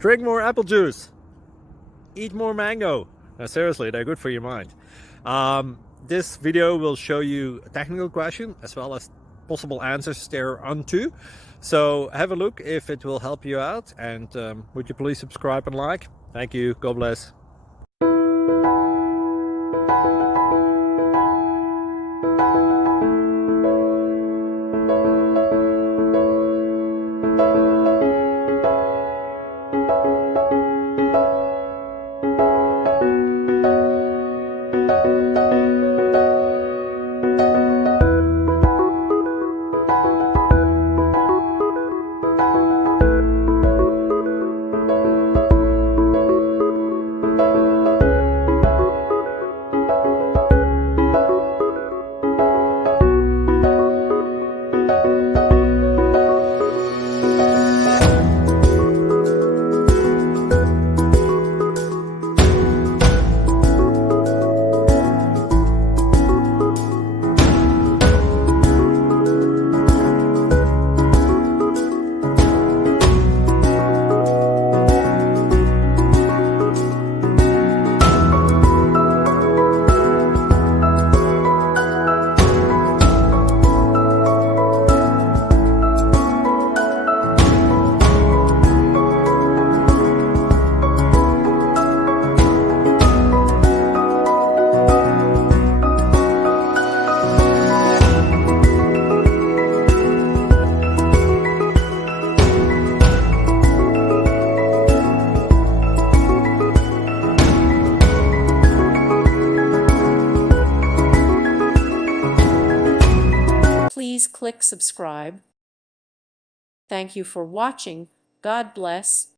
Drink more apple juice. Eat more mango. No, seriously, they're good for your mind. This video will show you a technical question as well as possible answers thereunto. So have a look if it will help you out, and would you please subscribe and like? Thank you. God bless. Please click subscribe. Thank you for watching. God bless.